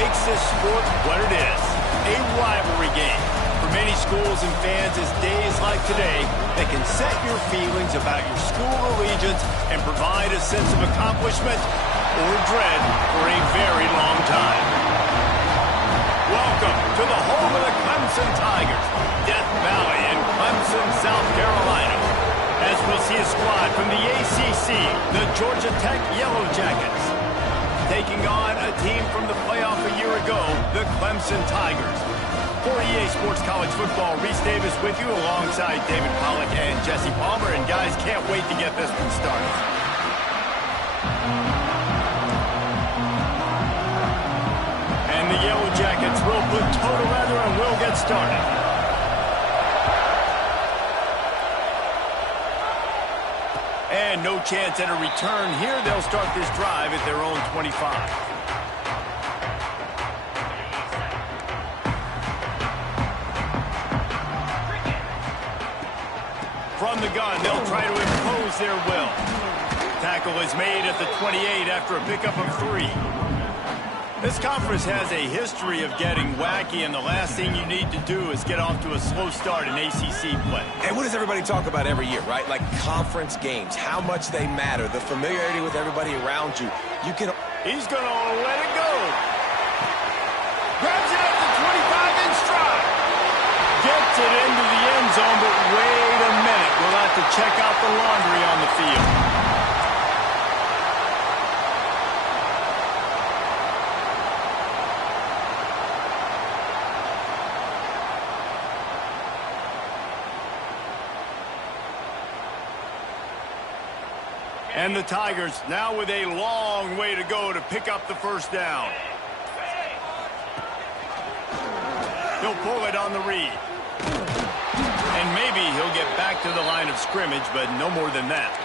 makes this sport what it is, a rivalry game. For many schools and fans, it's days like today that can set your feelings about your school allegiance and provide a sense of accomplishment or dread for a very long time. Welcome to the home of the Clemson Tigers, Death Valley in Clemson, South Carolina. As we'll see a squad from the ACC, the Georgia Tech Yellow Jackets, taking on a team from the playoff a year ago, the Clemson Tigers. For EA Sports College Football, Reese Davis with you alongside David Pollack and Jesse Palmer. And guys, can't wait to get this one started. And the Yellow Jackets will put toe together and will get started. And no chance at a return here. They'll start this drive at their own 25. From the gun, they'll try to impose their will. Tackle is made at the 28 after a pickup of 3. This conference has a history of getting wacky, and the last thing you need to do is get off to a slow start in ACC play. And what does everybody talk about every year, right? Like conference games, how much they matter, the familiarity with everybody around you. He's going to let it go. Grabs it at the 25 in stride. Gets it into the end zone, but wait a minute. We'll have to check out the laundry on the field. And the Tigers now with a long way to go to pick up the first down. He'll pull it on the read. And maybe he'll get back to the line of scrimmage, but no more than that.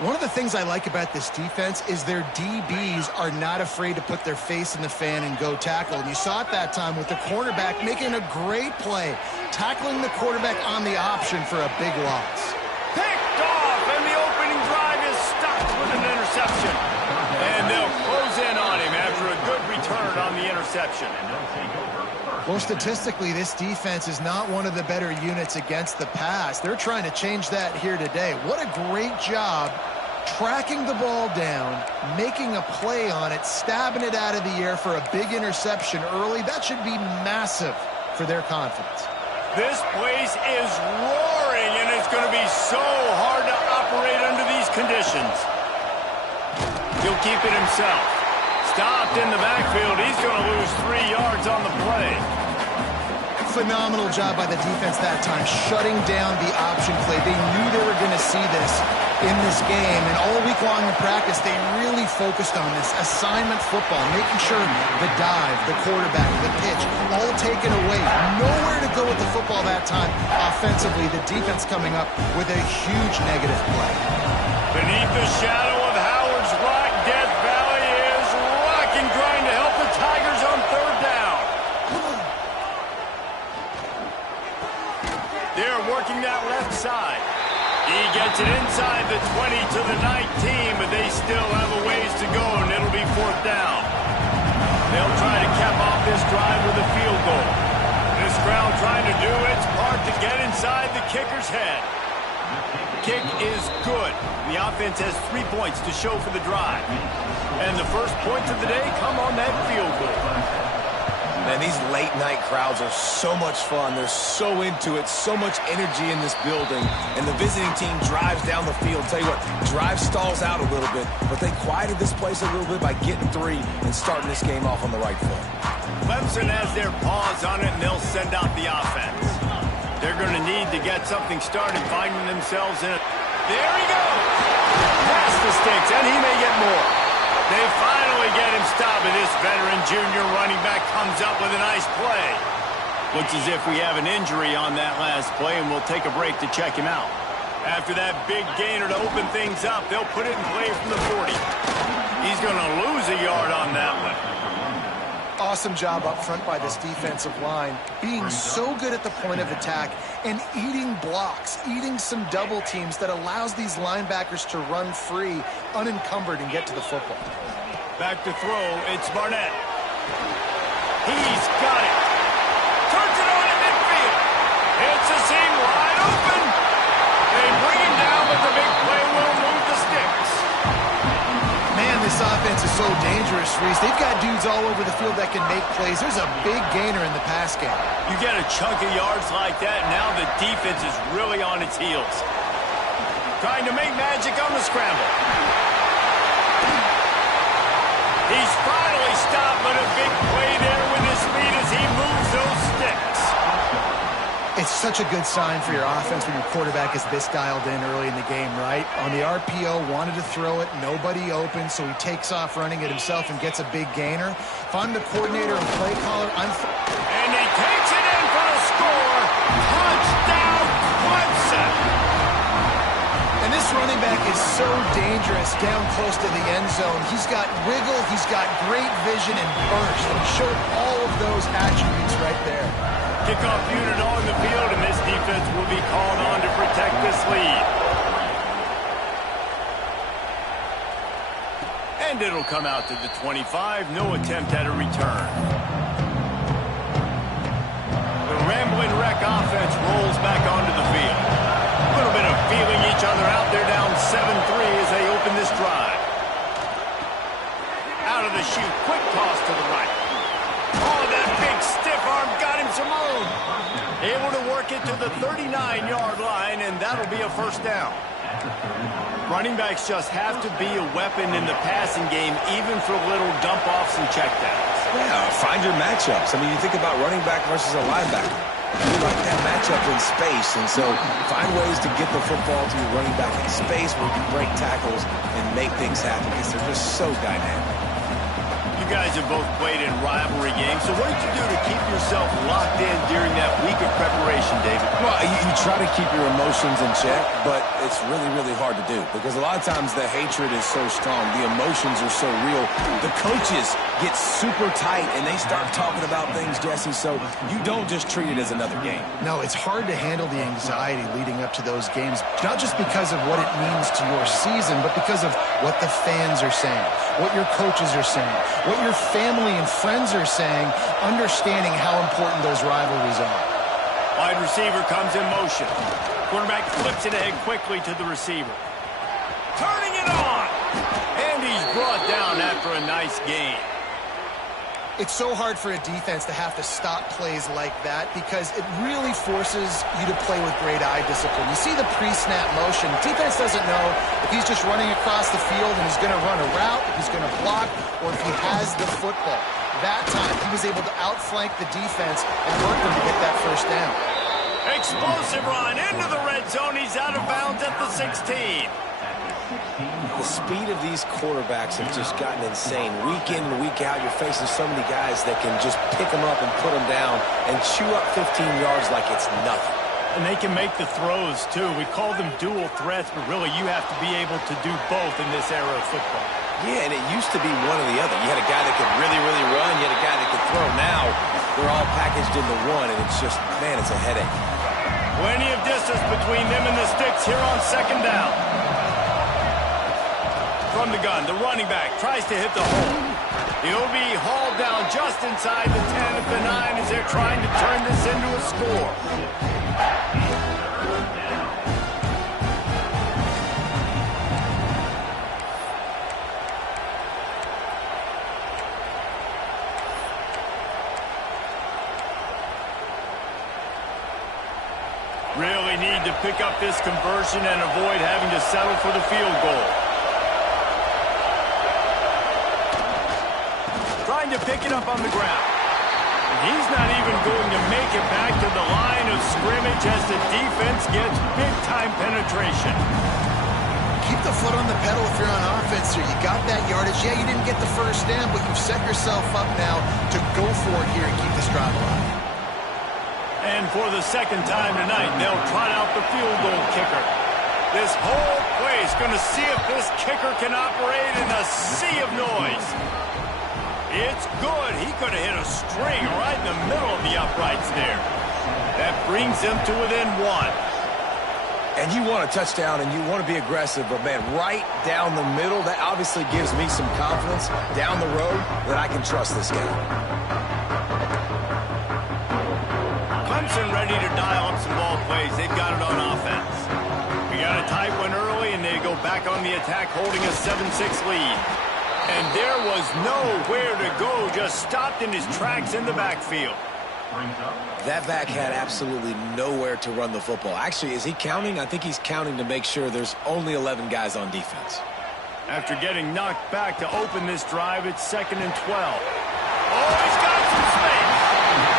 One of the things I like about this defense is their DBs are not afraid to put their face in the fan and go tackle. And you saw it that time with the cornerback making a great play, tackling the quarterback on the option for a big loss. Picked off, and the opening drive is stopped with an interception. And they'll close in on him after a good return on the interception. Well, statistically, this defense is not one of the better units against the pass. They're trying to change that here today. What a great job tracking the ball down, making a play on it, stabbing it out of the air for a big interception early. That should be massive for their confidence. This place is roaring, and it's going to be so hard to operate under these conditions. He'll keep it himself. Stopped in the backfield. He's going to lose 3 yards on the play. Phenomenal job by the defense that time, shutting down the option play. They knew they were going to see this in this game, and all week long in practice, they really focused on this assignment football, making sure the dive, the quarterback, the pitch, all taken away. Nowhere to go with the football that time offensively. The defense coming up with a huge negative play. Beneath the shadow of Howard's Rock, Death Valley is rocking, trying to help the Tigers on third down. They're working that left side. He gets it inside the 20 to the 19, but they still have a ways to go, and it'll be fourth down. They'll try to cap off this drive with a field goal. This crowd trying to do its part to get inside the kicker's head. Kick is good. The offense has 3 points to show for the drive. And the first points of the day come on that field goal. Man, these late-night crowds are so much fun. They're so into it, so much energy in this building. And the visiting team drives down the field. Tell you what, drive stalls out a little bit, but they quieted this place a little bit by getting 3 and starting this game off on the right foot. Clemson has their paws on it, and they'll send out the offense. They're going to need to get something started, finding themselves in it. There he goes! Past the sticks, and he may get more. They finally get him stopped, and this veteran junior running back comes up with a nice play. Looks as if we have an injury on that last play, and we'll take a break to check him out. After that big gainer to open things up, they'll put it in play from the 40. He's going to lose a yard on that one. Awesome job up front by this defensive line, being so good at the point of attack and eating blocks, eating some double teams that allows these linebackers to run free, unencumbered, and get to the football. Back to throw, it's Barnett. He's got it. Turns it on in midfield. It's a seam wide open. They bring him down, but the big play will move the sticks. Man, this offense is so dangerous, Reese. They've got dudes all over the field that can make plays. There's a big gainer in the pass game. You get a chunk of yards like that, now the defense is really on its heels. Trying to make magic on the scramble. He's finally stopped, but a big play there with his feet as he moves those sticks. It's such a good sign for your offense when your quarterback is this dialed in early in the game, right? On the RPO, wanted to throw it, nobody open, so he takes off running it himself and gets a big gainer. If I'm the coordinator and play caller, and he takes it in for the score. Touchdown, Clemson. And this running back is so dangerous down close to the end zone. He's got wiggle, he's got great vision and burst. He showed all of those attributes right there. Kickoff unit on the field, and this defense will be called on to protect this lead. And it'll come out to the 25. No attempt at a return. The rambling wreck offense rolls back onto the field. A little bit of feeling each other out. They're down 7-3 as they open this drive. Out of the chute, quick toss to the right. Oh, that big stiff arm got him some room. Able to work it to the 39-yard line, and that'll be a first down. Running backs just have to be a weapon in the passing game, even for little dump-offs and checkdowns. Yeah, find your matchups. I mean, you think about running back versus a linebacker. You like that matchup in space, and so find ways to get the football to your running back in space where you can break tackles and make things happen because they're just so dynamic. You guys have both played in rivalry games, so what did you do to keep yourself locked in during that week of preparation, David? Well, you try to keep your emotions in check, but it's really, really hard to do because a lot of times the hatred is so strong. The emotions are so real. The coaches get super tight, and they start talking about things, Jesse, so you don't just treat it as another game. No, it's hard to handle the anxiety leading up to those games, not just because of what it means to your season, but because of what the fans are saying, what your coaches are saying, what your family and friends are saying, understanding how important those rivalries are. Wide receiver comes in motion. Quarterback flips it ahead quickly to the receiver. Turning it on! And he's brought down after a nice gain. It's so hard for a defense to have to stop plays like that because it really forces you to play with great eye discipline. You see the pre-snap motion. Defense doesn't know if he's just running across the field and he's going to run a route, if he's going to block, or if he has the football. That time, he was able to outflank the defense and work them to get that first down. Explosive run into the red zone. He's out of bounds at the 16. The speed of these quarterbacks have just gotten insane. Week in and week out, you're facing so many guys that can just pick them up and put them down and chew up 15 yards like it's nothing. And they can make the throws, too. We call them dual threats, but really you have to be able to do both in this era of football. Yeah, and it used to be one or the other. You had a guy that could really, really run. You had a guy that could throw. Now they're all packaged into one, and it's just, man, it's a headache. Plenty of distance between them and the sticks here on second down. From the gun, the running back tries to hit the hole. He'll be hauled down just inside the 10 at the 9 as they're trying to turn this into a score. Really need to pick up this conversion and avoid having to settle for the field goal. Trying to pick it up on the ground. And he's not even going to make it back to the line of scrimmage as the defense gets big-time penetration. Keep the foot on the pedal if you're on offense here. You got that yardage. Yeah, you didn't get the first down, but you've set yourself up now to go for it here and keep this drive alive. And for the second time tonight, they'll trot out the field goal kicker. This whole play is going to see if this kicker can operate in a sea of noise. It's good. He could have hit a string right in the middle of the uprights there. That brings him to within one. And you want a touchdown and you want to be aggressive, but, man, right down the middle, that obviously gives me some confidence down the road that I can trust this guy. Clemson ready to dial up some ball plays. They've got it on offense. We got a tight one early, and they go back on the attack, holding a 7-6 lead. And there was nowhere to go, just stopped in his tracks in the backfield. That back had absolutely nowhere to run the football. Actually, is he counting? I think he's counting to make sure there's only 11 guys on defense. After getting knocked back to open this drive, it's 2nd and 12. Oh, he's got some space.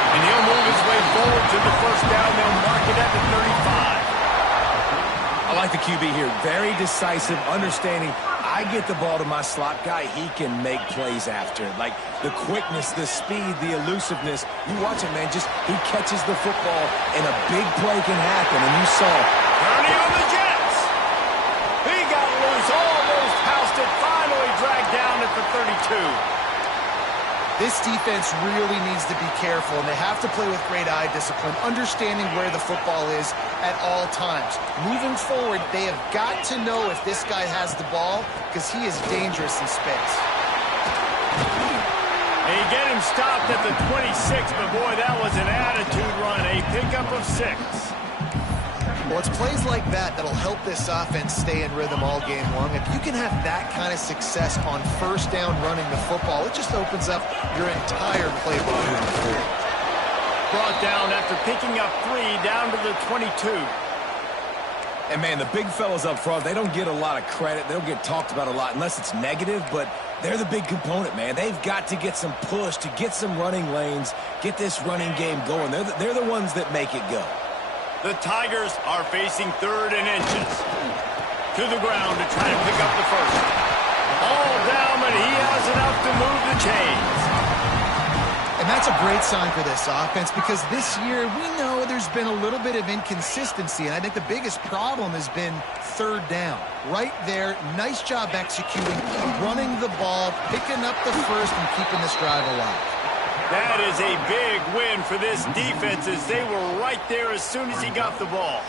And he'll move his way forward to the first down. They'll mark it at the 35. I like the QB here. Very decisive, understanding I get the ball to my slot guy, he can make plays after it. Like the quickness, the speed, the elusiveness. You watch it, man. Just he catches the football and a big play can happen. And you saw Purdy on the Jets. He got loose, almost housed it, finally dragged down at the 32. This defense really needs to be careful, and they have to play with great eye discipline, understanding where the football is at all times. Moving forward, they have got to know if this guy has the ball, because he is dangerous in space. They get him stopped at the 26, but boy, that was an attitude run, a pickup of 6. Well, it's plays like that that'll help this offense stay in rhythm all game long. If you can have that kind of success on first down running the football, it just opens up your entire playbook moving forward. Brought down after picking up 3 down to the 22. And, man, the big fellas up front, they don't get a lot of credit. They don't get talked about a lot unless it's negative, but they're the big component, man. They've got to get some push, to get some running lanes, get this running game going. They're the ones that make it go. The Tigers are facing 3rd and inches. To the ground to try to pick up the first. All down, but he has enough to move the chains. And that's a great sign for this offense, because this year we know there's been a little bit of inconsistency, and I think the biggest problem has been 3rd down. Right there, nice job executing, running the ball, picking up the first, and keeping this drive alive. That is a big win for this defense, as they were right there as soon as he got the ball.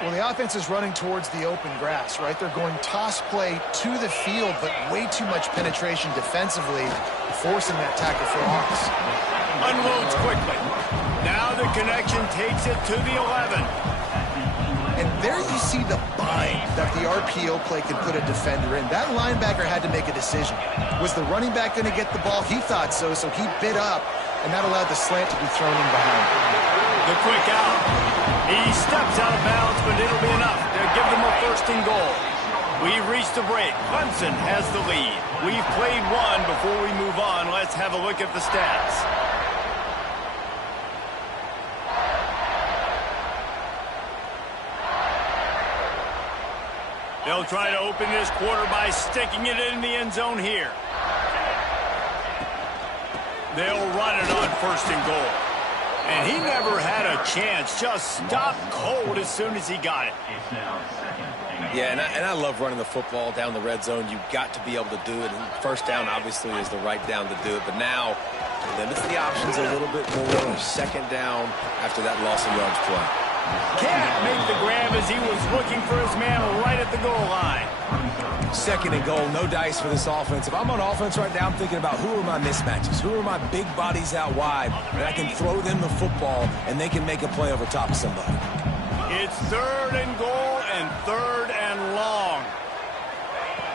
Well, the offense is running towards the open grass, right? They're going toss play to the field, but way too much penetration defensively, forcing that tackle for loss. Unloads quickly. Now the connection takes it to the 11. And there you see the bind that the RPO play can put a defender in. That linebacker had to make a decision. Was the running back going to get the ball? He thought so, so he bit up, and that allowed the slant to be thrown in behind. The quick out. He steps out of bounds, but it'll be enough to give them a 1st and goal. We've reached the break. Clemson has the lead. We've played one. Before we move on, let's have a look at the stats. They'll try to open this quarter by sticking it in the end zone here. They'll run it on 1st and goal. And he never had a chance. Just stopped cold as soon as he got it. Yeah, and I love running the football down the red zone. You've got to be able to do it. And 1st down, obviously, is the right down to do it. But now, it limits the options a little bit more. 2nd down after that loss of yards play. Can't make the grab as he was looking for his man right at the goal line. 2nd and goal, no dice for this offense. If I'm on offense right now, I'm thinking about who are my mismatches, who are my big bodies out wide, and I can throw them the football, and they can make a play over top of somebody. It's 3rd and goal and 3rd and long.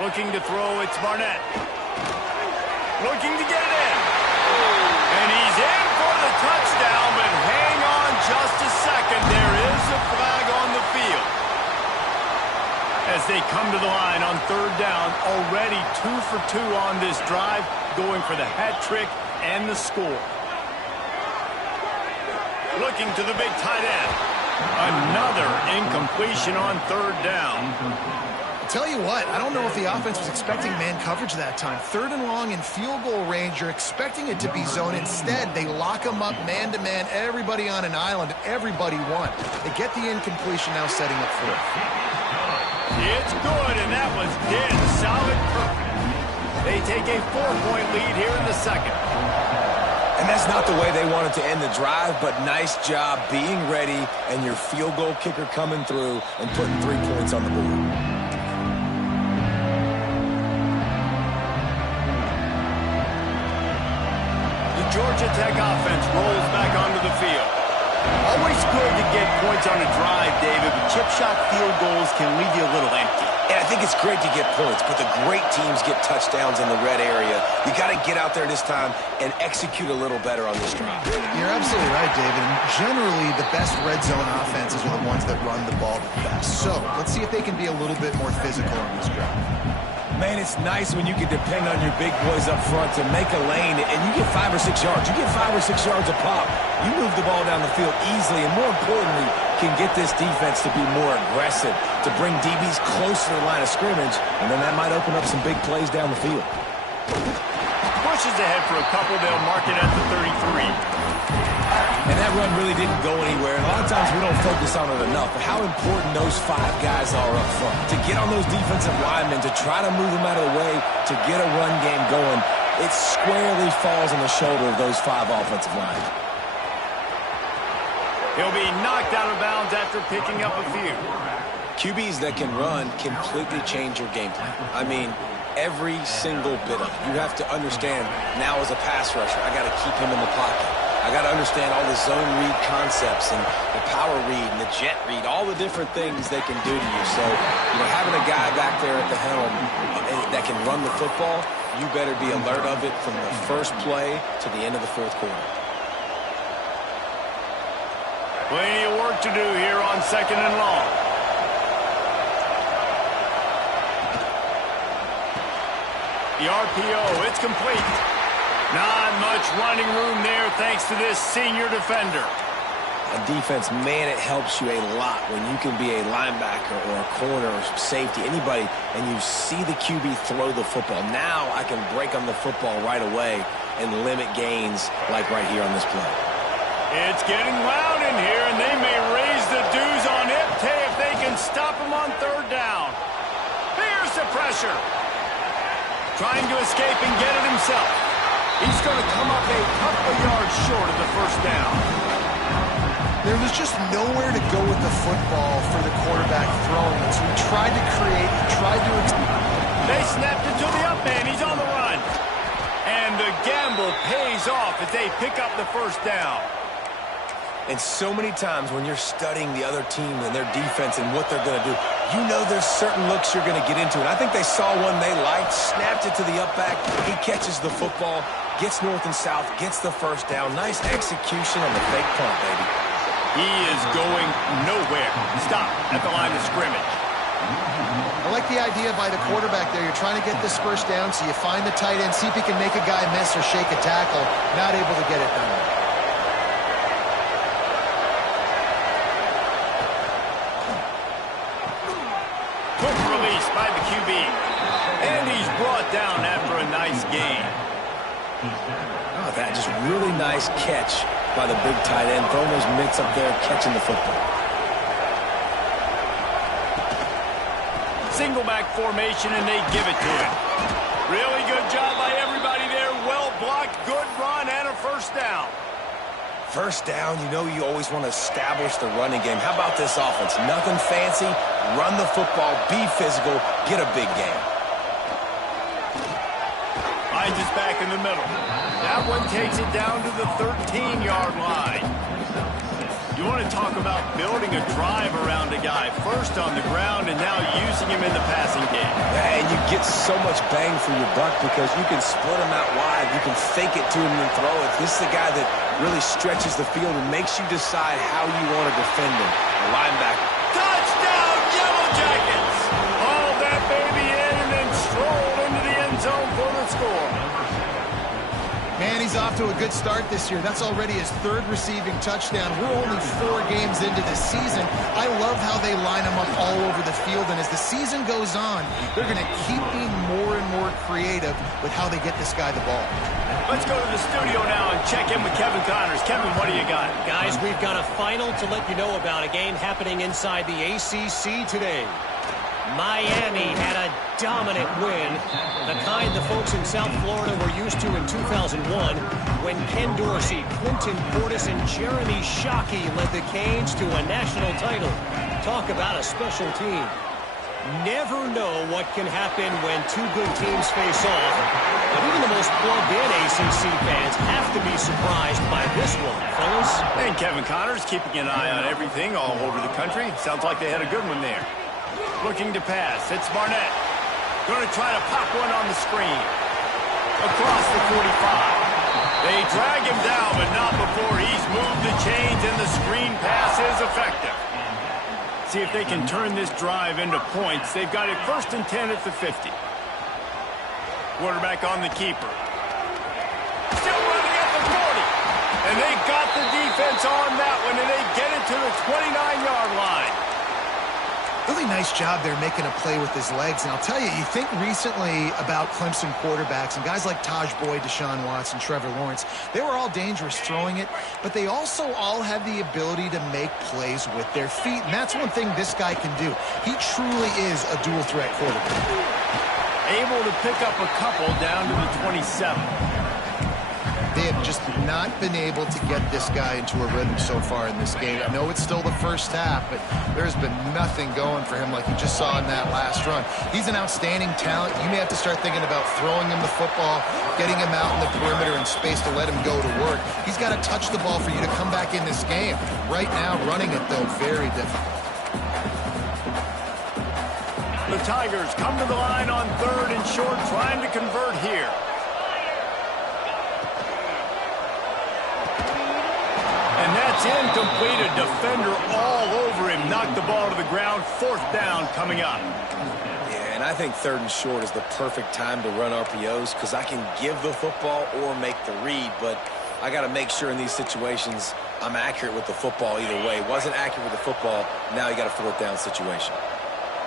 Looking to throw, it's Barnett. Looking to get it in. And he's in for the touchdown, but hang on just a second. There is a flag on the field. As they come to the line on 3rd down, already 2 for 2 on this drive, going for the hat trick and the score. Looking to the big tight end. Another incompletion on 3rd down. Tell you what, I don't know if the offense was expecting man coverage that time. 3rd and long in field goal range, you're expecting it to be zone. Instead, they lock them up man-to-man, everybody on an island, everybody won. They get the incompletion, now setting up 4th. It's good, and that was dead solid perfect. They take a 4-point lead here in the 2nd. And that's not the way they wanted to end the drive, but nice job being ready and your field goal kicker coming through and putting 3 points on the board. The Georgia Tech offense rolls back onto the field. Always good to get points on a drive, David, but chip shot field goals can leave you a little empty. And I think it's great to get points, but the great teams get touchdowns in the red area. You got to get out there this time and execute a little better on this drive. You're absolutely right, David. And generally, the best red zone offenses are the ones that run the ball the best. So let's see if they can be a little bit more physical on this drive. Man, it's nice when you can depend on your big boys up front to make a lane, and you get 5 or 6 yards. You get 5 or 6 yards a pop. You move the ball down the field easily, and more importantly, can get this defense to be more aggressive, to bring DBs closer to the line of scrimmage, and then that might open up some big plays down the field. Pushes ahead for a couple. They'll mark it at the 33. And that run really didn't go anywhere. A lot of times we don't focus on it enough, but how important those 5 guys are up front. To get on those defensive linemen, to try to move them out of the way, to get a run game going, it squarely falls on the shoulder of those 5 offensive linemen. He'll be knocked out of bounds after picking up a few. QBs that can run completely change your game plan. I mean, every single bit of it. You have to understand, now as a pass rusher, I got to keep him in the pocket. I got to understand all the zone read concepts and the power read and the jet read, all the different things they can do to you. So, having a guy back there at the helm that can run the football, you better be alert of it from the first play to the end of the 4th quarter. Plenty of work to do here on 2nd and long. The RPO, it's complete. Not much running room there thanks to this senior defender. On defense, man, it helps you a lot when you can be a linebacker or a corner or safety, anybody, and you see the QB throw the football. Now I can break on the football right away and limit gains like right here on this play. It's getting loud in here, and they may raise the dues on Ipte if they can stop him on 3rd down. Here's the pressure. Trying to escape and get it himself. He's going to come up a couple yards short of the 1st down. There was just nowhere to go with the football for the quarterback throwing it. So he tried to create, They snapped it to the up man. He's on the run. And the gamble pays off as they pick up the 1st down. And so many times when you're studying the other team and their defense and what they're going to do, you know there's certain looks you're going to get into. And I think they saw one they liked, snapped it to the up back. He catches the football, gets north and south, gets the 1st down. Nice execution on the fake punt, baby. He is going nowhere. Stop at the line of scrimmage. I like the idea by the quarterback there. You're trying to get this 1st down, so you find the tight end, see if he can make a guy miss or shake a tackle. Not able to get it done. Quick release by the QB. And he's brought down after a nice gain. Oh, that just really nice catch by the big tight end. Throwing those mitts up there, catching the football. Single back formation, and they give it to him. Really good job by everybody there. Well blocked, good run, and a 1st down. 1st down, you always want to establish the running game. How about this offense? Nothing fancy. Run the football, be physical, get a big gain. Finds us back in the middle. That one takes it down to the 13-yard line. You want to talk about building a drive around a guy. First on the ground and now using him in the passing game. And you get so much bang for your buck because you can split him out wide. You can fake it to him and throw it. This is a guy that really stretches the field and makes you decide how you want to defend him. A linebacker. Touchdown, Yellow Jackets! Hauled that baby in and then strolled into the end zone for the score. Man, he's off to a good start this year. That's already his 3rd receiving touchdown. We're only 4 games into the season. I love how they line him up all over the field, and as the season goes on, they're going to keep being more and more creative with how they get this guy the ball. Let's go to the studio now and check in with Kevin Connors. Kevin, what do you got? Guys, we've got a final to let you know about, a game happening inside the ACC today. Miami had a dominant win, the kind the folks in South Florida were used to in 2001 when Ken Dorsey, Clinton Portis, and Jeremy Shockey led the Canes to a national title. Talk about a special team. Never know what can happen when two good teams face off, but even the most plugged-in ACC fans have to be surprised by this one, fellas. And Kevin Connors keeping an eye on everything all over the country. Sounds like they had a good one there. Looking to pass. It's Barnett. Going to try to pop one on the screen. Across the 45. They drag him down, but not before he's moved the chains, and the screen pass is effective. See if they can turn this drive into points. They've got it 1st and 10 at the 50. Quarterback on the keeper. Still running at the 40. And they got the defense on that one, and they get it to the 29-yard line. Really nice job there making a play with his legs. And I'll tell you, you think recently about Clemson quarterbacks and guys like Taj Boyd, Deshaun Watson, Trevor Lawrence, they were all dangerous throwing it, but they also all have the ability to make plays with their feet. And that's one thing this guy can do. He truly is a dual threat quarterback. Able to pick up a couple down to the 27. They have just not been able to get this guy into a rhythm so far in this game. I know it's still the first half, but there's been nothing going for him like you just saw in that last run. He's an outstanding talent. You may have to start thinking about throwing him the football, getting him out in the perimeter in space to let him go to work. He's got to touch the ball for you to come back in this game. Right now, running it, though, very difficult. The Tigers come to the line on 3rd and short, trying to convert here. And that's incomplete. A defender all over him. Knocked the ball to the ground. 4th down coming up. Yeah, and I think 3rd and short is the perfect time to run RPOs because I can give the football or make the read, but I got to make sure in these situations I'm accurate with the football either way. Wasn't accurate with the football. Now you got a 4th down situation.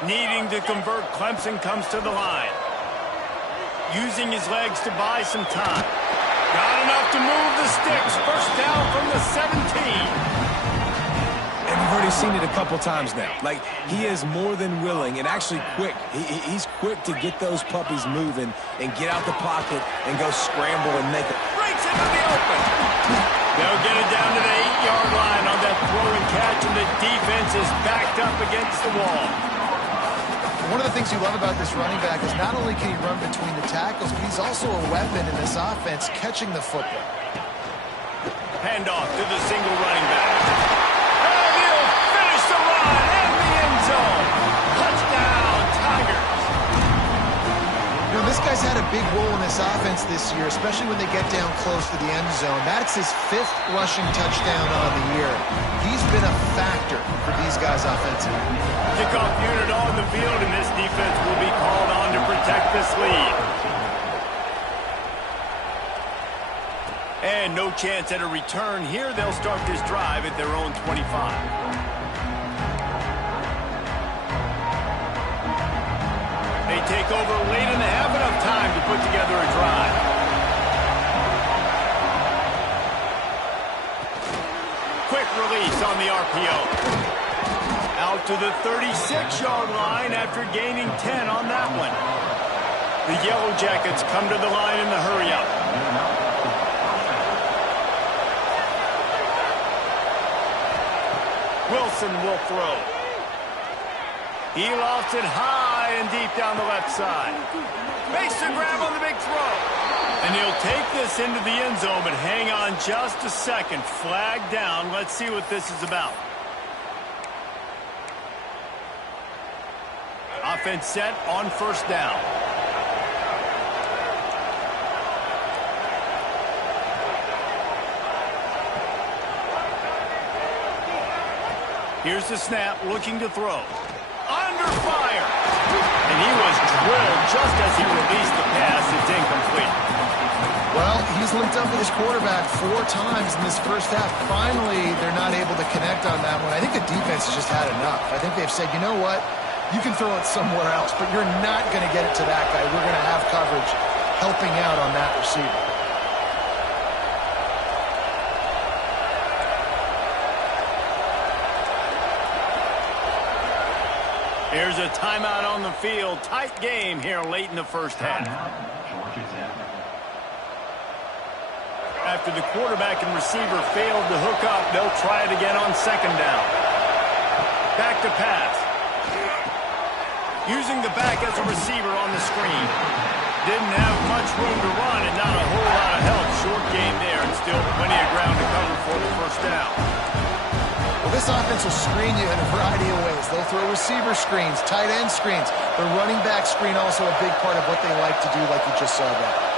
Needing to convert, Clemson comes to the line. Using his legs to buy some time. Got enough to move the sticks. 1st down from the 17. And you've already seen it a couple times now. Like, he is more than willing and actually quick. He's quick to get those puppies moving and get out the pocket and go scramble and make it. Breaks into the open. They'll get it down to the 8-yard line on that throw and catch, and the defense is backed up against the wall. One of the things you love about this running back is not only can he run between the tackles, but he's also a weapon in this offense catching the football. Handoff to the single running back. And he'll finish the run in the end zone. Touchdown, Tigers. You know, this guy's had a big role in this offense this year, especially when they get down close to the end zone. That's his 5th rushing touchdown on the year. He's been a factor for these guys offensively. Kickoff unit on the field, and this defense will be called on to protect this lead. And no chance at a return here. They'll start this drive at their own 25. They take over late in the half, enough time to put together a drive. Quick release on the RPO. Out to the 36-yard line after gaining 10 on that one. The Yellow Jackets come to the line in the hurry-up. Wilson will throw. He lofts it high and deep down the left side. Makes the grab on the big throw. And he'll take this into the end zone, but hang on just a second. Flag down. Let's see what this is about. Offense set on 1st down. Here's the snap, looking to throw. Under fire! And he was drilled just as he released the pass. It's incomplete. Well, he's linked up with his quarterback 4 times in this first half. Finally, they're not able to connect on that one. I think the defense has just had enough. I think they've said, you know what? You can throw it somewhere else, but you're not going to get it to that guy. We're going to have coverage helping out on that receiver. Here's a timeout on the field. Tight game here late in the first half. After the quarterback and receiver failed to hook up, they'll try it again on second down. Back to pass. Using the back as a receiver on the screen. Didn't have much room to run and not a whole lot of help. Short game there and still plenty of ground to cover for the first down. Well, this offense will screen you in a variety of ways. They'll throw receiver screens, tight end screens. The running back screen also a big part of what they like to do, like you just saw there.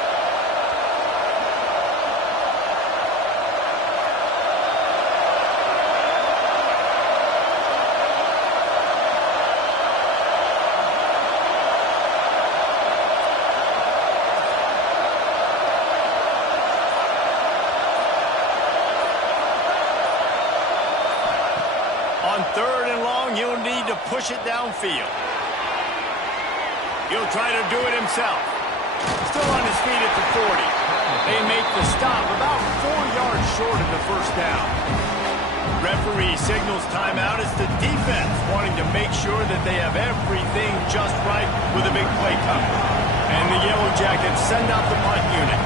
On third and long, you'll need to push it downfield. He'll try to do it himself. Still on his feet at the 40. They make the stop about 4 yards short of the first down. Referee signals timeout as the defense wanting to make sure that they have everything just right with a big play coming. And the Yellow Jackets send out the punt unit.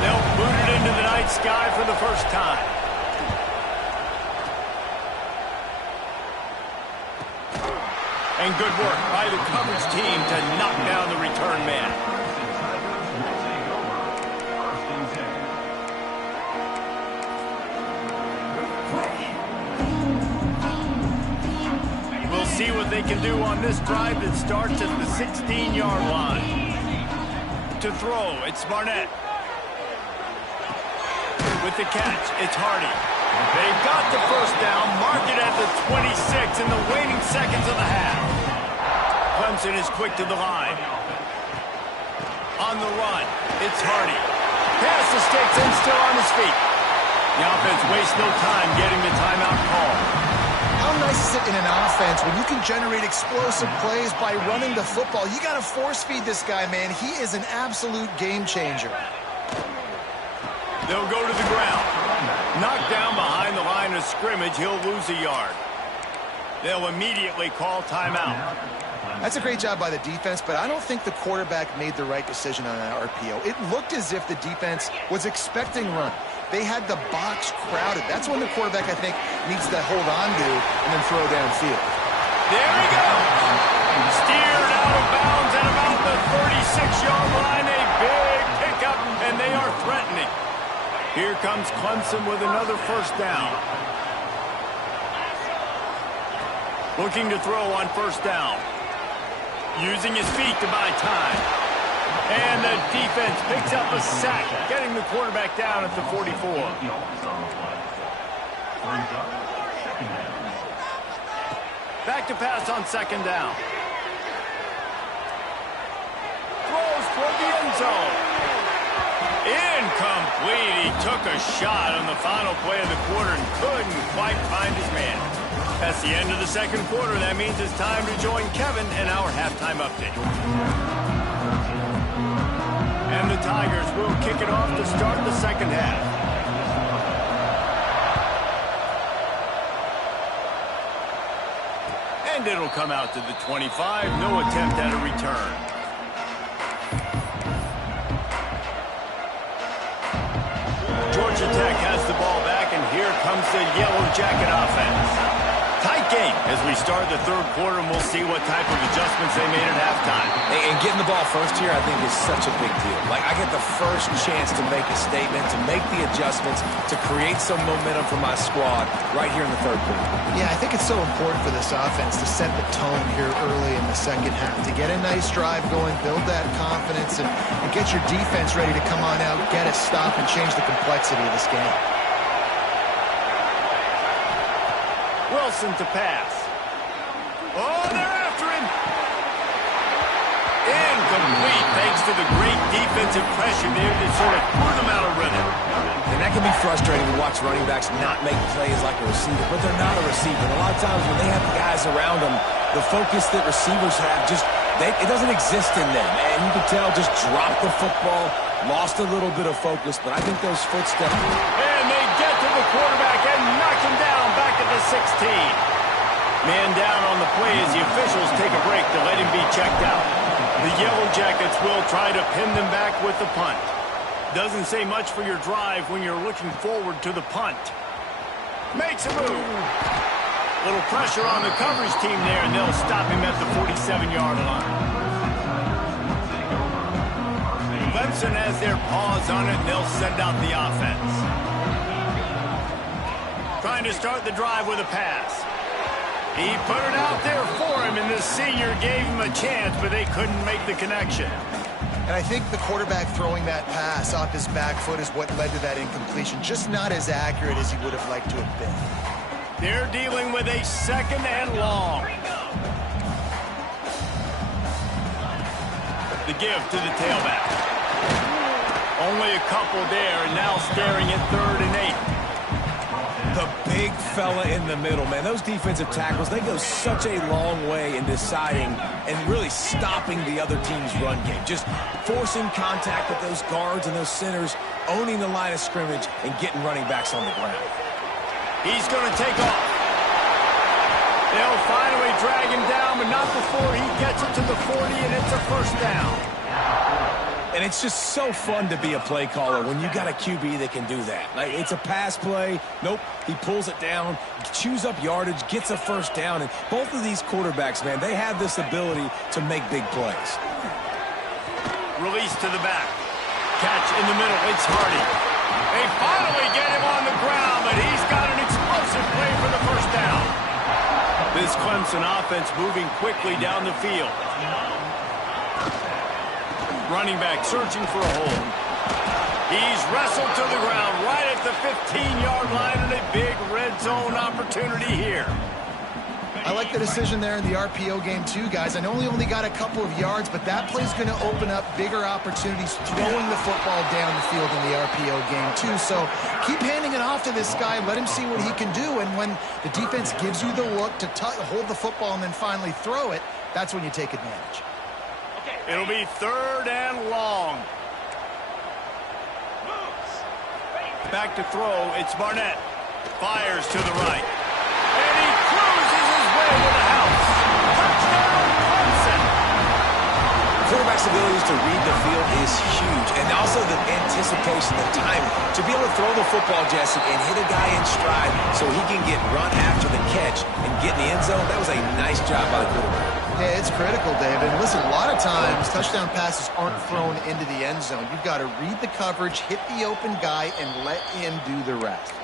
They'll boot it into the night sky for the first time. And good work by the coverage team to knock down the return man. We'll see what they can do on this drive that starts at the 16-yard line. To throw, it's Barnett. With the catch, it's Hardy. They got the first down, mark it at the 26 in the waning seconds of the half. Clemson is quick to the line. On the run, it's Hardy. Past the sticks and still on his feet. The offense wastes no time getting the timeout call. How nice is it in an offense when you can generate explosive plays by running the football? You got to force feed this guy, man. He is an absolute game changer. They'll go to the ground. Knocked down behind the line of scrimmage, he'll lose a yard. They'll immediately call timeout. That's a great job by the defense, but I don't think the quarterback made the right decision on that RPO. It looked as if the defense was expecting run. They had the box crowded. That's when the quarterback, I think, needs to hold on to and then throw downfield. There he goes. Steered out of bounds at about the 36-yard line. A big pickup, and they are threatening. Here comes Clemson with another first down. Looking to throw on first down. Using his feet to buy time. And the defense picks up a sack, getting the quarterback down at the 44. Back to pass on second down. Throws toward the end zone. Incomplete. He took a shot on the final play of the quarter and couldn't quite find his man. That's the end of the second quarter. That means it's time to join Kevin in our halftime update. And the Tigers will kick it off to start the second half. And it'll come out to the 25. No attempt at a return. Georgia Tech has the ball back, and here comes the Yellow Jacket offense. Tight game as we start the third quarter, and we'll see what type of adjustments they made at halftime. And getting the ball first here, I think, is such a big deal. Like, I get the first chance to make a statement, to make the adjustments, to create some momentum for my squad right here in the third quarter. Yeah, I think it's so important for this offense to set the tone here early in the second half, to get a nice drive going, build that confidence, and get your defense ready to come on out, get a stop, and change the complexity of this game. Wilson to pass. Oh, they're after him. Incomplete, thanks to the great defensive pressure there that sort of threw them out of rhythm. And that can be frustrating to watch running backs not make plays like a receiver, but they're not a receiver. And a lot of times when they have the guys around them, the focus that receivers have it doesn't exist in them. And you can tell just dropped the football, lost a little bit of focus, but I think those footsteps. And they get to the quarterback and knock him down back at the 16. Man down on the play as the officials take a break to let him be checked out. The Yellow Jackets will try to pin them back with the punt. Doesn't say much for your drive when you're looking forward to the punt. Makes a move. Little pressure on the coverage team there, and they'll stop him at the 47-yard line. Clemson has their paws on it, and they'll send out the offense. Trying to start the drive with a pass. He put it out there for him, and the senior gave him a chance, but they couldn't make the connection. And I think the quarterback throwing that pass off his back foot is what led to that incompletion. Just not as accurate as he would have liked to have been. They're dealing with a 2nd and long. The give to the tailback. Only a couple there, and now staring at 3rd and 8. The big fella in the middle, man. Those defensive tackles, they go such a long way in deciding and really stopping the other team's run game. Just forcing contact with those guards and those centers, owning the line of scrimmage, and getting running backs on the ground. He's going to take off. They'll finally drag him down, but not before he gets it to the 40, and it's a 1st down. And it's just so fun to be a play caller when you got a QB that can do that. Like, it's a pass play. Nope, he pulls it down, chews up yardage, gets a 1st down. And both of these quarterbacks, man, they have this ability to make big plays. Release to the back. Catch in the middle. It's Hardy. They finally get him on the ground, but he's got an explosive play for the 1st down. This Clemson offense moving quickly down the field. Running back searching for a hole. He's wrestled to the ground right at the 15-yard line, and a big red zone opportunity here. I like the decision there in the RPO game too, guys. I know he only got a couple of yards, but that play's going to open up bigger opportunities throwing the football down the field in the RPO game too. So keep handing it off to this guy. Let him see what he can do. And when the defense gives you the look to hold the football and then finally throw it, that's when you take advantage. It'll be 3rd and long. Back to throw. It's Barnett. Fires to the right. And he cruises his way to the house. Touchdown, Clemson. Quarterback's abilities to read the field is huge. And also the anticipation, the timing. To be able to throw the football, Jesse, and hit a guy in stride so he can get run after the catch and get in the end zone, that was a nice job by the quarterback. Yeah, it's critical, David. Listen, a lot of times touchdown passes aren't thrown into the end zone. You've got to read the coverage, hit the open guy, and let him do the rest.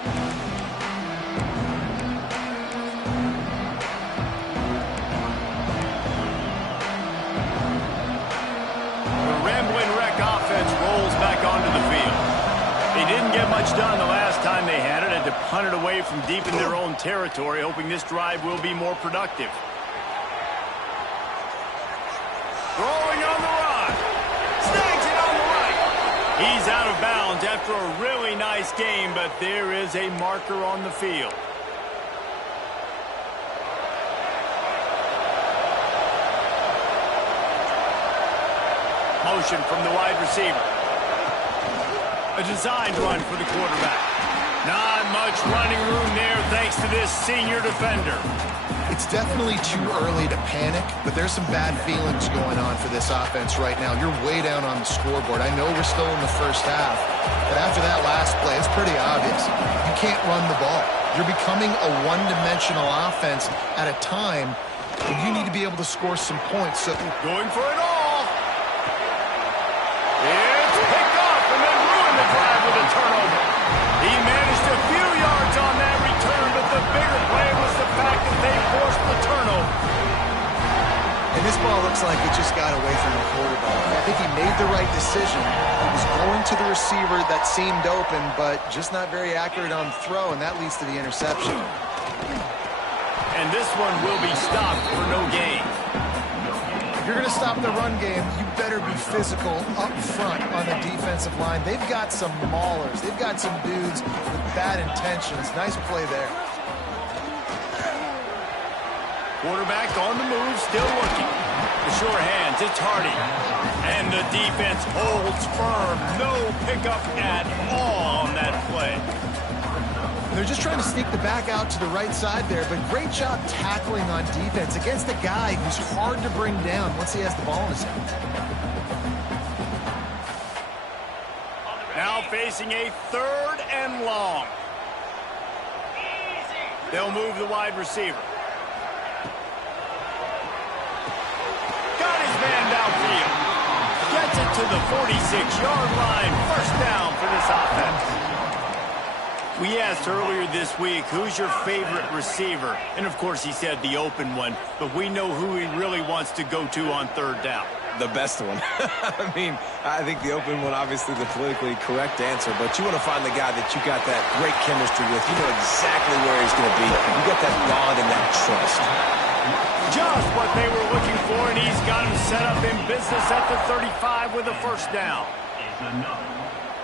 The Ramblin' Wreck offense rolls back onto the field. They didn't get much done the last time they had it. Had to punt it away from deep in their own territory, hoping this drive will be more productive. Throwing on the run. Snags it on the right. He's out of bounds after a really nice game, but there is a marker on the field. Motion from the wide receiver. A designed run for the quarterback. Not much running room there thanks to this senior defender. It's definitely too early to panic, but there's some bad feelings going on for this offense right now. You're way down on the scoreboard. I know we're still in the 1st half, but after that last play, it's pretty obvious. You can't run the ball. You're becoming a one-dimensional offense at a time when you need to be able to score some points. So going for it all. It's picked off and then ruined the drive with a turnover. He managed a few yards on that return, but the bigger play was the fact that they forced the turnover. And this ball looks like it just got away from the quarterback. I think he made the right decision. He was going to the receiver that seemed open, but just not very accurate on the throw, and that leads to the interception. And this one will be stopped for no gain. If you're going to stop the run game, you better be physical up front on the defensive line. They've got some maulers. They've got some dudes with bad intentions. Nice play there. Quarterback on the move, still looking. The sure hands, it's Hardy. And the defense holds firm. No pickup at all on that play. They're just trying to sneak the back out to the right side there, but great job tackling on defense against a guy who's hard to bring down once he has the ball in his hand. Now facing a 3rd and long. They'll move the wide receiver. Got his man downfield. Gets it to the 46-yard line. 1st down for this offense. We asked earlier this week, who's your favorite receiver? And, of course, he said the open one. But we know who he really wants to go to on 3rd down. The best one. I mean, I think the open one, obviously the politically correct answer, but you want to find the guy that you got that great chemistry with. You know exactly where he's going to be. You got that bond and that trust. Just what they were looking for, and he's got him set up in business at the 35 with a 1st down.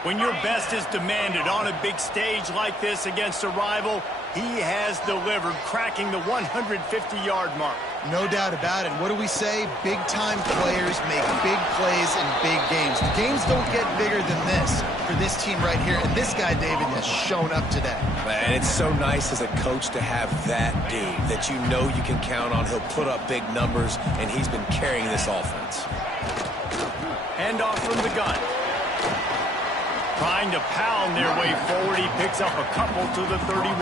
When your best is demanded on a big stage like this against a rival, he has delivered, cracking the 150-yard mark. No doubt about it. What do we say? Big-time players make big plays in big games. The games don't get bigger than this for this team right here, and this guy, David, has shown up today. And it's so nice as a coach to have that dude that you know you can count on. He'll put up big numbers, and he's been carrying this offense. Handoff from the gun. Trying to pound their way forward. He picks up a couple to the 31.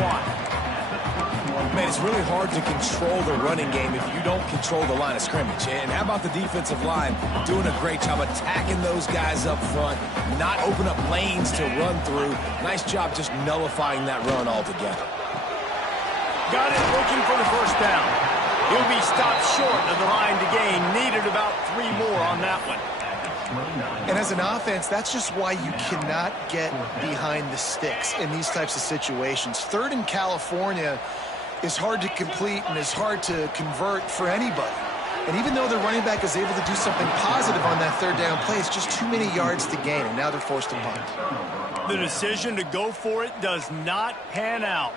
Man, it's really hard to control the running game if you don't control the line of scrimmage. And how about the defensive line doing a great job attacking those guys up front, not open up lanes to run through. Nice job just nullifying that run altogether. Got it looking for the 1st down. He'll be stopped short of the line to gain. Needed about 3 more on that one. And as an offense, that's just why you cannot get behind the sticks in these types of situations. 3rd in California is hard to complete and is hard to convert for anybody. And even though the running back is able to do something positive on that 3rd down play, it's just too many yards to gain, and now they're forced to punt. The decision to go for it does not pan out.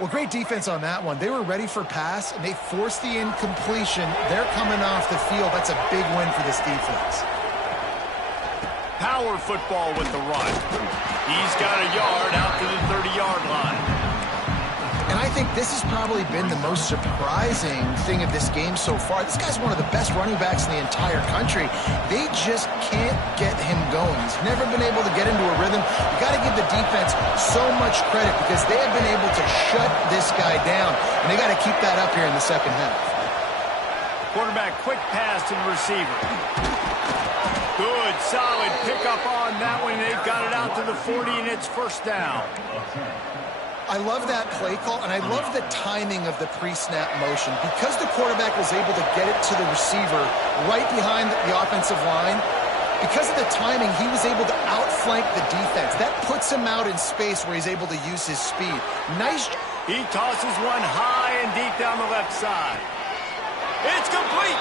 Well, great defense on that one. They were ready for pass, and they forced the incompletion. They're coming off the field. That's a big win for this defense. Power football with the run. He's got a yard out to the 30-yard line. And I think this has probably been the most surprising thing of this game so far. This guy's one of the best running backs in the entire country. They just can't get him going. He's never been able to get into a rhythm. You got to give the defense so much credit because they have been able to shut this guy down. And they got to keep that up here in the 2nd half. Quarterback, quick pass to the receiver. Good, solid pickup on that one. They've got it out to the 40, and it's 1st down. I love that play call, and I love the timing of the pre-snap motion. Because the quarterback was able to get it to the receiver right behind the offensive line, because of the timing, he was able to outflank the defense. That puts him out in space where he's able to use his speed. Nice. He tosses one high and deep down the left side. It's complete.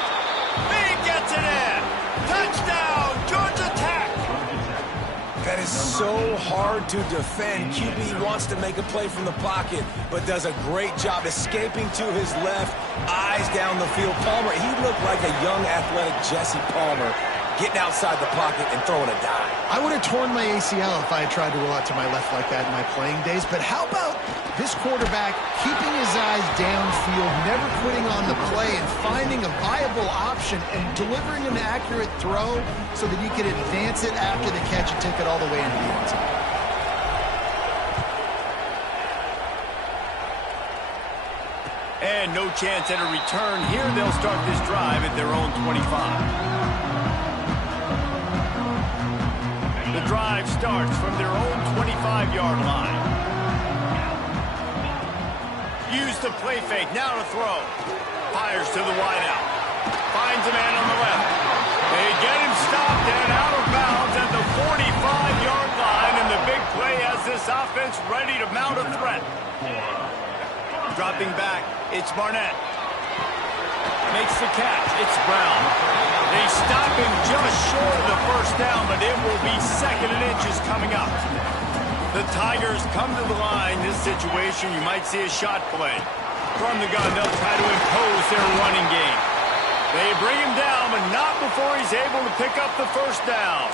He gets it in. Touchdown, Georgia Tech. That is so hard to defend. QB wants to make a play from the pocket, but does a great job escaping to his left, eyes down the field. Palmer, he looked like a young athletic Jesse Palmer, getting outside the pocket and throwing a dime. I would have torn my ACL if I had tried to roll out to my left like that in my playing days, but how about this quarterback keeping his eyes downfield, never quitting on the play, and finding a viable option and delivering an accurate throw so that he could advance it after the catch and take it all the way into the end zone. And no chance at a return here. They'll start this drive at their own 25. The drive starts from their own 25-yard line. Use the play fake, now to throw. Fires to the wideout. Finds a man on the left. They get him stopped and out of bounds at the 45-yard line, and the big play has this offense ready to mount a threat. Dropping back, it's Barnett. Makes the catch, it's Brown. They stop him just short of the 1st down, but it will be 2nd and inches coming up. The Tigers come to the line. This situation, you might see a shot play. From the gun, they'll try to impose their running game. They bring him down, but not before he's able to pick up the 1st down.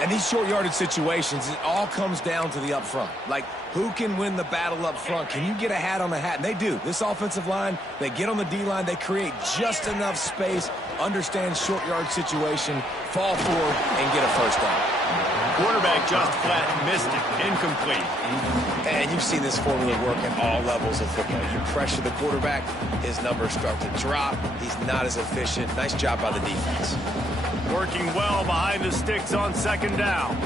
And these short yardage situations, it all comes down to the up front. Like, who can win the battle up front? Can you get a hat on the hat? And they do. This offensive line, they get on the D-line, they create just enough space, understand short yard situation, fall forward, and get a first down. Quarterback just flat missed it. Incomplete. And you've seen this formula work at all levels of football. You pressure the quarterback, his numbers start to drop. He's not as efficient. Nice job by the defense. Working well behind the sticks on second down.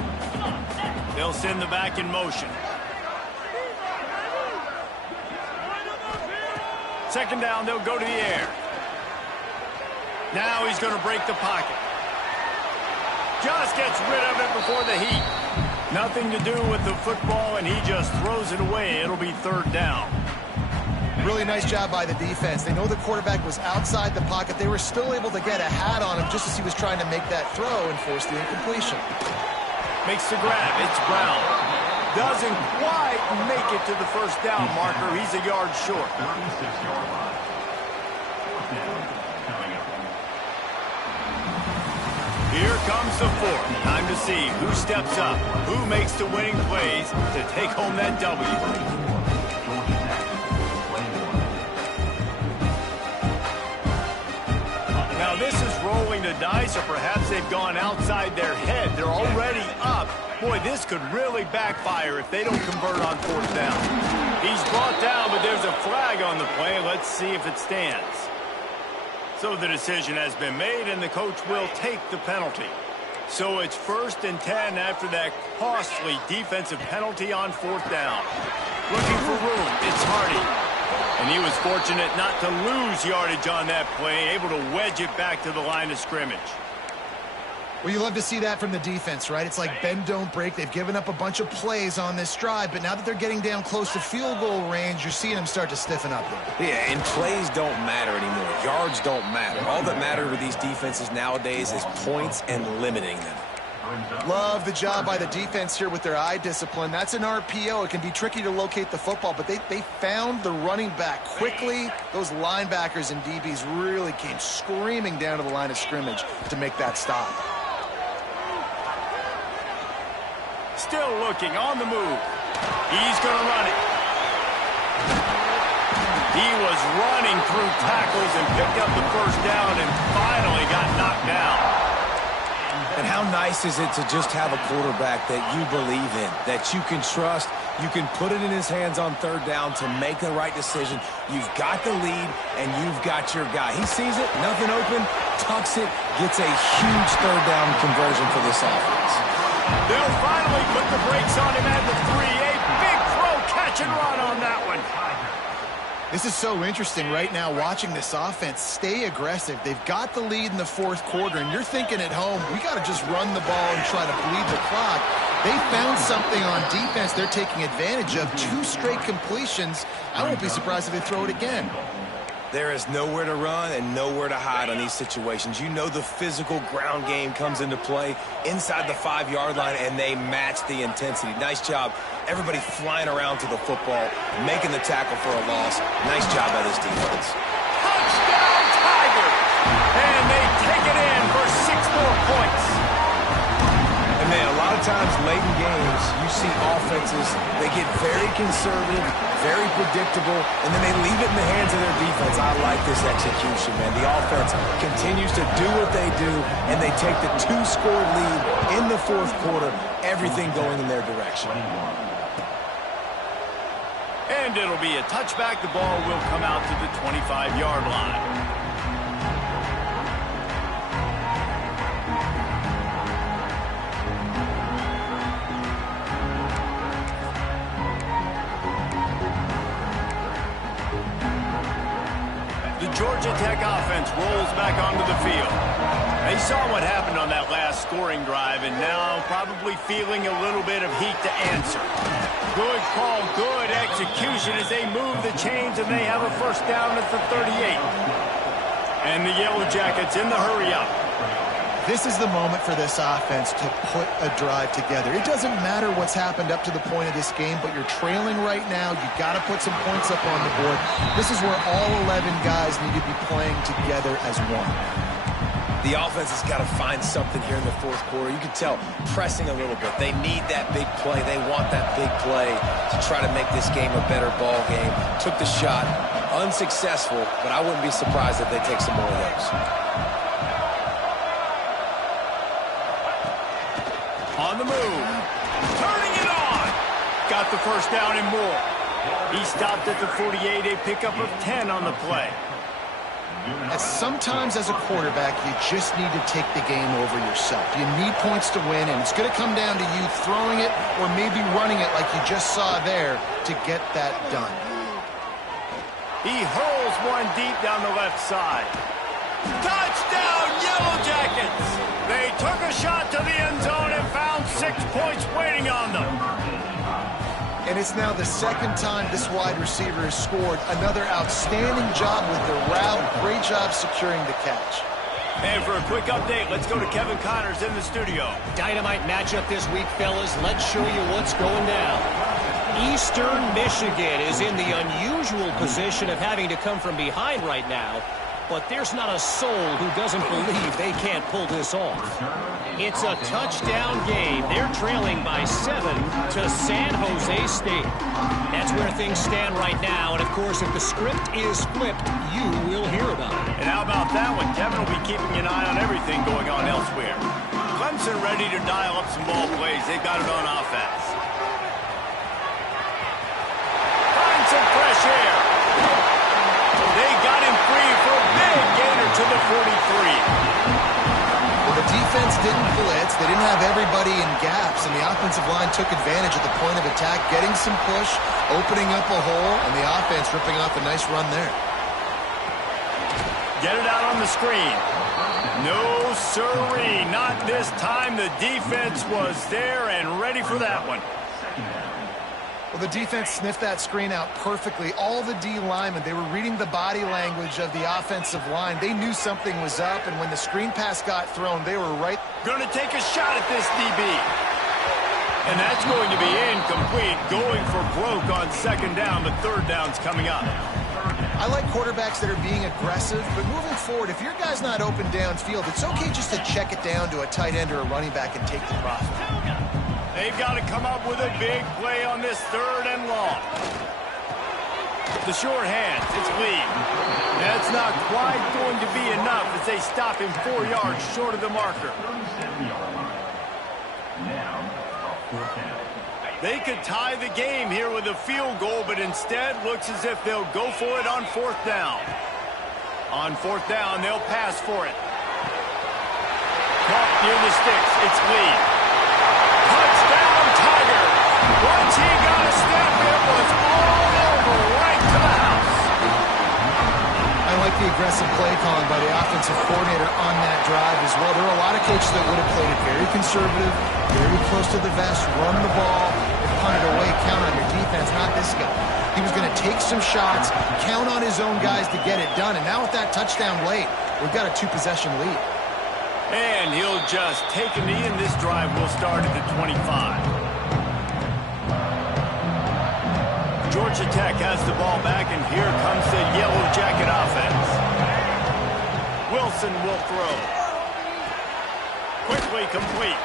They'll send the back in motion. Second down, they'll go to the air. Now he's going to break the pocket. Just gets rid of it before the heat. Nothing to do with the football, and he just throws it away. It'll be third down. Really nice job by the defense. They know the quarterback was outside the pocket. They were still able to get a hat on him just as he was trying to make that throw and force the incompletion. Makes the grab. It's Brown. Doesn't quite make it to the first down marker. He's a yard short. Here comes the fourth. Time to see who steps up, who makes the winning plays to take home that W. Now this is rolling the dice, or perhaps they've gone outside their head. They're already up. Boy, this could really backfire if they don't convert on fourth down. He's brought down, but there's a flag on the play. Let's see if it stands. So the decision has been made, and the coach will take the penalty. So it's 1st and 10 after that costly defensive penalty on fourth down. Looking for room, it's Hardy. And he was fortunate not to lose yardage on that play, able to wedge it back to the line of scrimmage. Well, you love to see that from the defense, right? It's like bend, don't break. They've given up a bunch of plays on this drive, but now that they're getting down close to field goal range, you're seeing them start to stiffen up there. Yeah, and plays don't matter anymore. Yards don't matter. All that matters with these defenses nowadays is points and limiting them. Love the job by the defense here with their eye discipline. That's an RPO. It can be tricky to locate the football, but they found the running back quickly. Those linebackers and DBs really came screaming down to the line of scrimmage to make that stop. Still looking on the move. He's going to run it. He was running through tackles and picked up the first down and finally got knocked down. And how nice is it to just have a quarterback that you believe in, that you can trust, you can put it in his hands on third down to make the right decision. You've got the lead, and you've got your guy. He sees it, nothing open, tucks it, gets a huge third down conversion for this offense. They'll finally put the brakes on him at the 3. A big throw, catch and run on that one. This is so interesting right now, watching this offense stay aggressive. They've got the lead in the fourth quarter, and you're thinking at home, we got to just run the ball and try to bleed the clock. They found something on defense they're taking advantage of. 2 straight completions. I won't be surprised if they throw it again. There is nowhere to run and nowhere to hide on these situations. You know the physical ground game comes into play inside the 5-yard line, and they match the intensity. Nice job. Everybody flying around to the football, making the tackle for a loss. Nice job by this defense. Touchdown, Tigers! And they take it in for 6 more points. And man, a lot of times late in games, you see offenses, they get very conservative, very predictable, and then they leave it in the hands of their defense. I like this execution, man. The offense continues to do what they do, and they take the 2-score lead in the fourth quarter, everything going in their direction. And it'll be a touchback. The ball will come out to the 25-yard line. The Georgia Tech offense rolls back onto the field. They saw what happened on that last scoring drive, and now probably feeling a little bit of heat to answer. Good call, good execution as they move the chains, and they have a first down at the 38. And the Yellow Jackets in the hurry-up. This is the moment for this offense to put a drive together. It doesn't matter what's happened up to the point of this game, but you're trailing right now. You've got to put some points up on the board. This is where all 11 guys need to be playing together as one. The offense has got to find something here in the fourth quarter. You can tell pressing a little bit. They need that big play. They want that big play to try to make this game a better ball game. Took the shot, unsuccessful, but I wouldn't be surprised if they take some more of those. On the move. Turning it on. Got the first down and more. He stopped at the 48, a pickup of 10 on the play. And sometimes as a quarterback, you just need to take the game over yourself. You need points to win, and it's going to come down to you throwing it or maybe running it like you just saw there to get that done. He hurls one deep down the left side. Touchdown, Yellow Jackets! They took a shot to the end zone and found 6 points waiting on them. And it's now the second time this wide receiver has scored. Another outstanding job with the route. Great job securing the catch. And for a quick update, let's go to Kevin Connors in the studio. Dynamite matchup this week, fellas. Let's show you what's going down. Eastern Michigan is in the unusual position of having to come from behind right now, but there's not a soul who doesn't believe they can't pull this off. It's a touchdown game. They're trailing by 7 to San Jose State. That's where things stand right now, and of course, if the script is flipped, you will hear about it. And how about that one? Kevin will be keeping an eye on everything going on elsewhere. Clemson ready to dial up some ball plays. They've got it on offense. Find some fresh air. They got him free for a big gainer to the 43. Well, the defense didn't blitz. They didn't have everybody in gaps, and the offensive line took advantage at the point of attack, getting some push, opening up a hole, and the offense ripping off a nice run there. Get it out on the screen. No siree, not this time. The defense was there and ready for that one. Well, the defense sniffed that screen out perfectly. All the D linemen, they were reading the body language of the offensive line. They knew something was up, and when the screen pass got thrown, they were right. Going to take a shot at this DB. And that's going to be incomplete. Going for broke on second down, but third down's coming up. I like quarterbacks that are being aggressive, but moving forward, if your guy's not open downfield, it's okay just to check it down to a tight end or a running back and take the profit. They've got to come up with a big play on this third and long. The short hands, it's Lee. That's not quite going to be enough as they stop him 4 yards short of the marker. They could tie the game here with a field goal, but instead looks as if they'll go for it on fourth down. On fourth down, they'll pass for it. Caught near the sticks, it's Lee. Touchdown, Tiger! Once he got a step, it was all over, right to the house. I like the aggressive play calling by the offensive coordinator on that drive as well. There are a lot of coaches that would have played it very conservative, very close to the vest, run the ball, and punt it away, count on your defense, not this guy. He was going to take some shots, count on his own guys to get it done, and now with that touchdown late, we've got a 2-possession lead. And he'll just take a knee, and this drive will start at the 25. Georgia Tech has the ball back, and here comes the Yellow Jacket offense. Wilson will throw. Quickly complete.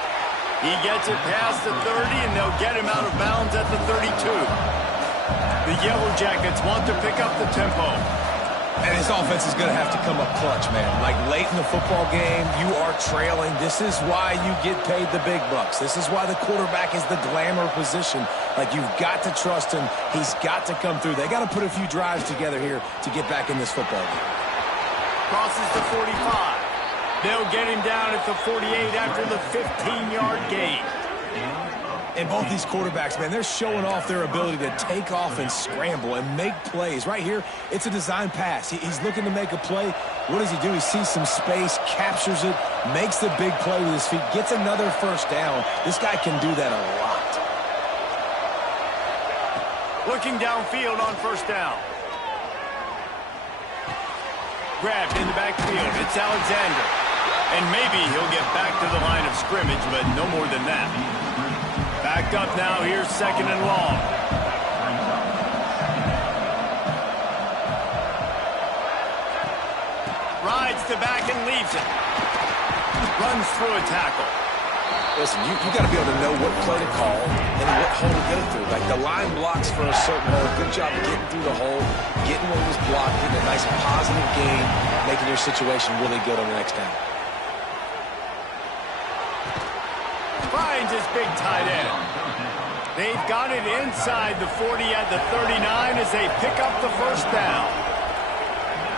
He gets it past the 30, and they'll get him out of bounds at the 32. The Yellow Jackets want to pick up the tempo. And his offense is going to have to come up clutch, man. Like late in the football game, you are trailing. This is why you get paid the big bucks. This is why the quarterback is the glamour position. Like, you've got to trust him. He's got to come through. They got to put a few drives together here to get back in this football game. Crosses the 45. They'll get him down at the 48 after the 15-yard gain. And both these quarterbacks, man, they're showing off their ability to take off and scramble and make plays. Right here, it's a design pass. He's looking to make a play. What does he do? He sees some space, captures it, makes the big play with his feet, gets another first down. This guy can do that a lot. Looking downfield on first down. Grabbed in the backfield. It's Alexander. And maybe he'll get back to the line of scrimmage, but no more than that. Back up now, here's second and long. Rides the back and leaves it. runs through a tackle. Listen, you got to be able to know what play to call and what hole to get it through. Like the line blocks for a certain hole. Good job of getting through the hole, getting what was blocked, getting a nice positive gain, making your situation really good on the next down. Finds his big tight end. They've got it inside the 40 at the 39 as they pick up the first down.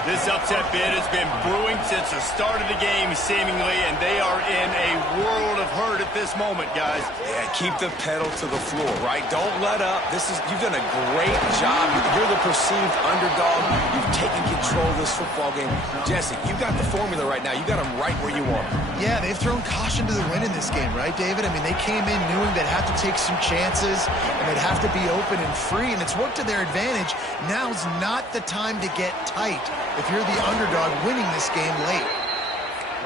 This upset bid has been brewing since the start of the game, seemingly, and they are in a world of hurt at this moment, guys. Yeah, keep the pedal to the floor, right? Don't let up. You've done a great job. You're the perceived underdog. You've taken control of this football game. Jesse, you've got the formula right now. You got them right where you want them. Yeah, they've thrown caution to the wind in this game, right, David? I mean, they came in knowing they'd have to take some chances, and they'd have to be open and free, and it's worked to their advantage. Now's not the time to get tight if you're the underdog winning this game late.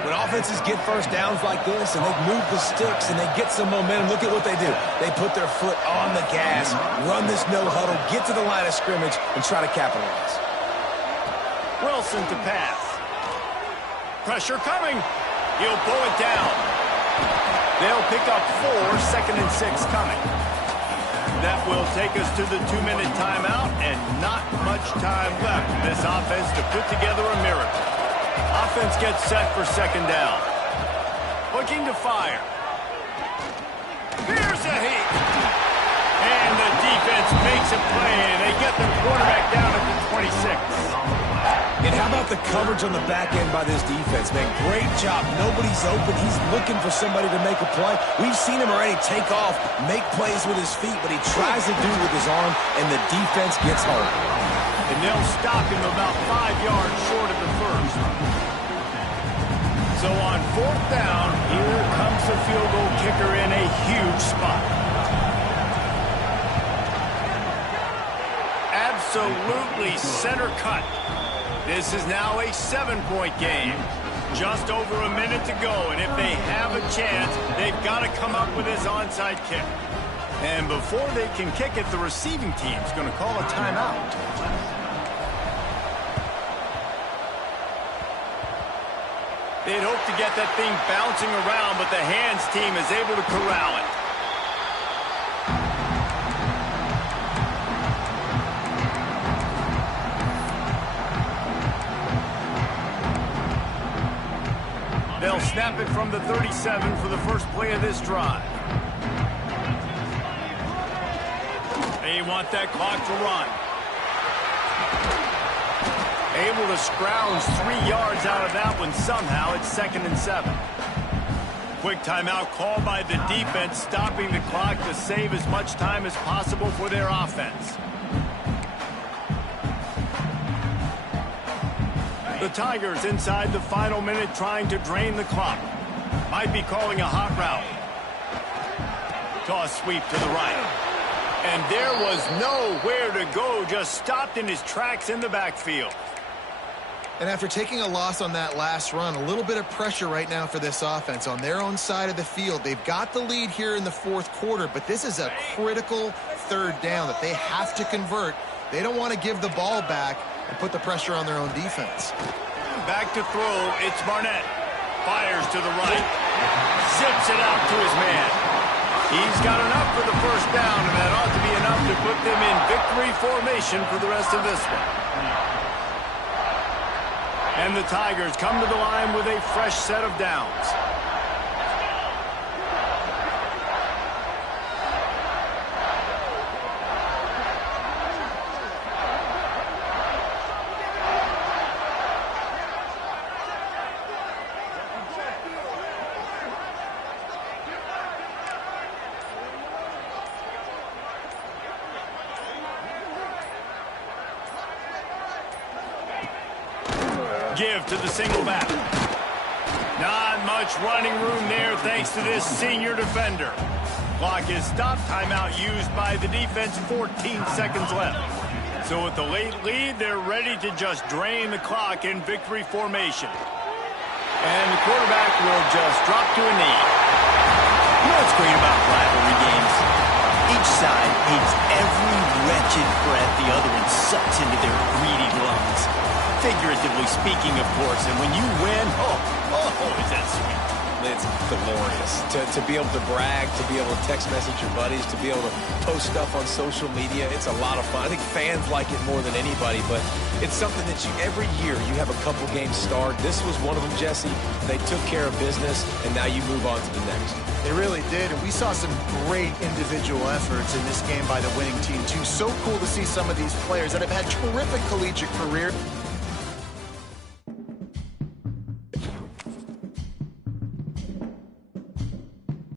When offenses get first downs like this and they move the sticks and they get some momentum, look at what they do. They put their foot on the gas, run this no huddle, get to the line of scrimmage, and try to capitalize. Wilson to pass. Pressure coming. He'll pull it down. They'll pick up 4, 2nd and 6 coming. That will take us to the 2-minute timeout, and not much time left for this offense to put together a miracle. Offense gets set for 2nd down. Looking to fire. Here's a heat. And the defense makes a play, and they get the quarterback down at the 26. And how about the coverage on the back end by this defense, man? Great job. Nobody's open. He's looking for somebody to make a play. We've seen him already take off, make plays with his feet, but he tries to do it with his arm, and the defense gets home. And they'll stop him about 5 yards short of the first. So on 4th down, here comes the field goal kicker in a huge spot. Absolutely center cut. This is now a 7-point game. Just over a minute to go, and if they have a chance, they've got to come up with this onside kick. And before they can kick it, the receiving team's going to call a timeout. They'd hope to get that thing bouncing around, but the hands team is able to corral it. They'll snap it from the 37 for the first play of this drive. They want that clock to run. Able to scrounge 3 yards out of that one somehow. It's 2nd and 7. Quick timeout called by the defense, stopping the clock to save as much time as possible for their offense. The Tigers inside the final minute trying to drain the clock. Might be calling a hot route. Toss sweep to the right. And there was nowhere to go, just stopped in his tracks in the backfield. And after taking a loss on that last run, a little bit of pressure right now for this offense on their own side of the field. They've got the lead here in the 4th quarter, but this is a critical 3rd down that they have to convert. They don't want to give the ball back and put the pressure on their own defense. Back to throw, it's Barnett. Fires to the right. Zips it out to his man. He's got enough for the first down, and that ought to be enough to put them in victory formation for the rest of this one. And the Tigers come to the line with a fresh set of downs. Give to the single back. Not much running room there thanks to this senior defender. Clock is stopped. Timeout used by the defense. 14 seconds left. So with the late lead, they're ready to just drain the clock in victory formation. And the quarterback will just drop to a knee. You know what's great about rivalry games? Each side hates every wretched breath the other one sucks into their greedy lungs. Figuratively speaking, of course, and when you win, oh, is that sweet. to be able to brag, to be able to text message your buddies, to be able to post stuff on social media. It's a lot of fun. I think fans like it more than anybody, but it's something that every year you have a couple games start. This was one of them, Jesse. They took care of business, and now you move on to the next. They really did, and we saw some great individual efforts in this game by the winning team, too. So cool to see some of these players that have had terrific collegiate careers.